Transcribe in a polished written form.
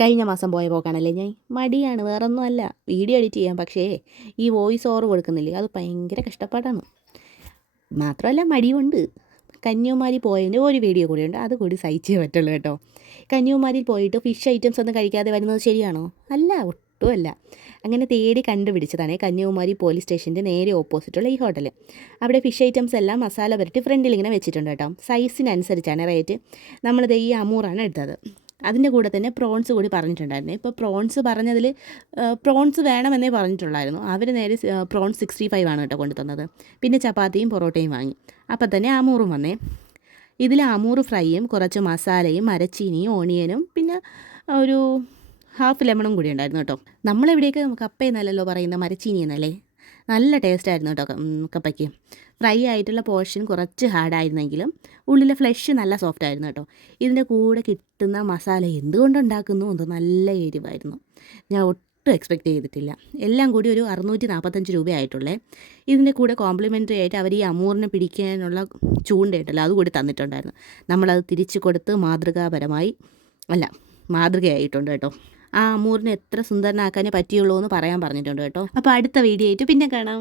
കഴിഞ്ഞ മാസം പോയ പോക്കാണല്ലേ ഞാൻ. മടിയാണ്, വേറൊന്നുമല്ല. വീഡിയോ എഡിറ്റ് ചെയ്യാം, പക്ഷേ ഈ വോയിസ് ഓവർ കൊടുക്കുന്നില്ലേ, അത് ഭയങ്കര കഷ്ടപ്പാടാണ്. മാത്രമല്ല മടിയുണ്ട്. കന്യാകുമാരി പോയതിൻ്റെ ഒരു വീഡിയോ കൂടിയുണ്ട്, അത് കൂടി സഹിച്ചേ പറ്റുള്ളൂ കേട്ടോ. കന്യാകുമാരിയിൽ പോയിട്ട് ഫിഷ് ഐറ്റംസ് ഒന്നും കഴിക്കാതെ വരുന്നത് ശരിയാണോ? അല്ല, ഒട്ടുമല്ല. അങ്ങനെ തേടി കണ്ടുപിടിച്ചതാണ് കന്യാകുമാരി പോലീസ് സ്റ്റേഷൻ്റെ നേരെ ഓപ്പോസിറ്റുള്ള ഈ ഹോട്ടൽ. അവിടെ ഫിഷ് ഐറ്റംസ് എല്ലാം മസാല പുരട്ടി ഫ്രണ്ടിൽ ഇങ്ങനെ വെച്ചിട്ടുണ്ട് കേട്ടോ. സൈസിനനുസരിച്ചാണ് റേറ്റ്. നമ്മളിത് ഈ അമൂറാണ് എടുത്തത്. അതിൻ്റെ കൂടെ തന്നെ പ്രോൺസ് കൂടി പറഞ്ഞിട്ടുണ്ടായിരുന്നു. ഇപ്പോൾ പ്രോൺസ് പറഞ്ഞതിൽ പ്രോൺസ് വേണമെന്നേ പറഞ്ഞിട്ടുള്ളായിരുന്നു. അവർ നേരെ പ്രോൺസ് 65 ആണ് കേട്ടോ കൊണ്ടു തന്നത്. പിന്നെ ചപ്പാത്തിയും പൊറോട്ടയും വാങ്ങി. അപ്പം തന്നെ അമൂറും വന്നേ. ഇതിൽ അമൂറ് ഫ്രൈയും കുറച്ച് മസാലയും മരച്ചീനിയും ഓണിയനും പിന്നെ ഒരു ഹാഫ് ലെമണും കൂടി ഉണ്ടായിരുന്നു കേട്ടോ. നമ്മളിവിടെയൊക്കെ കപ്പയെന്നല്ലല്ലോ പറയുന്ന, മരച്ചീനി എന്നല്ലേ. നല്ല ടേസ്റ്റായിരുന്നു കേട്ടോ കപ്പയ്ക്ക്. ഫ്രൈ ആയിട്ടുള്ള പോർഷൻ കുറച്ച് ഹാർഡായിരുന്നെങ്കിലും ഉള്ളിലെ ഫ്ലഷ് നല്ല സോഫ്റ്റ് ആയിരുന്നു കേട്ടോ. ഇതിൻ്റെ കൂടെ കിട്ടുന്ന മസാല എന്തുകൊണ്ടുണ്ടാക്കുന്നു എന്തോ നല്ല എരിവായിരുന്നു. ഞാൻ ഒട്ടും എക്സ്പെക്റ്റ് ചെയ്തിട്ടില്ല. എല്ലാം കൂടി ഒരു 645 രൂപയായിട്ടുള്ളേ. ഇതിൻ്റെ കൂടെ കോംപ്ലിമെൻ്ററി ആയിട്ട് അവർ ഈ അമൂറിനെ പിടിക്കാനുള്ള ചൂണ്ടയുണ്ടല്ലോ അതുകൂടി തന്നിട്ടുണ്ടായിരുന്നു. നമ്മളത് തിരിച്ചു കൊടുത്ത് മാതൃകയായിട്ടുണ്ട് കേട്ടോ. ആ അമൂറിനെ എത്ര സുന്ദരനാക്കാനേ പറ്റിയുള്ളൂ എന്ന് പറയാൻ പറഞ്ഞിട്ടുണ്ട് കേട്ടോ. അപ്പോൾ അടുത്ത വീഡിയോ ആയിട്ട് പിന്നെ കാണാം.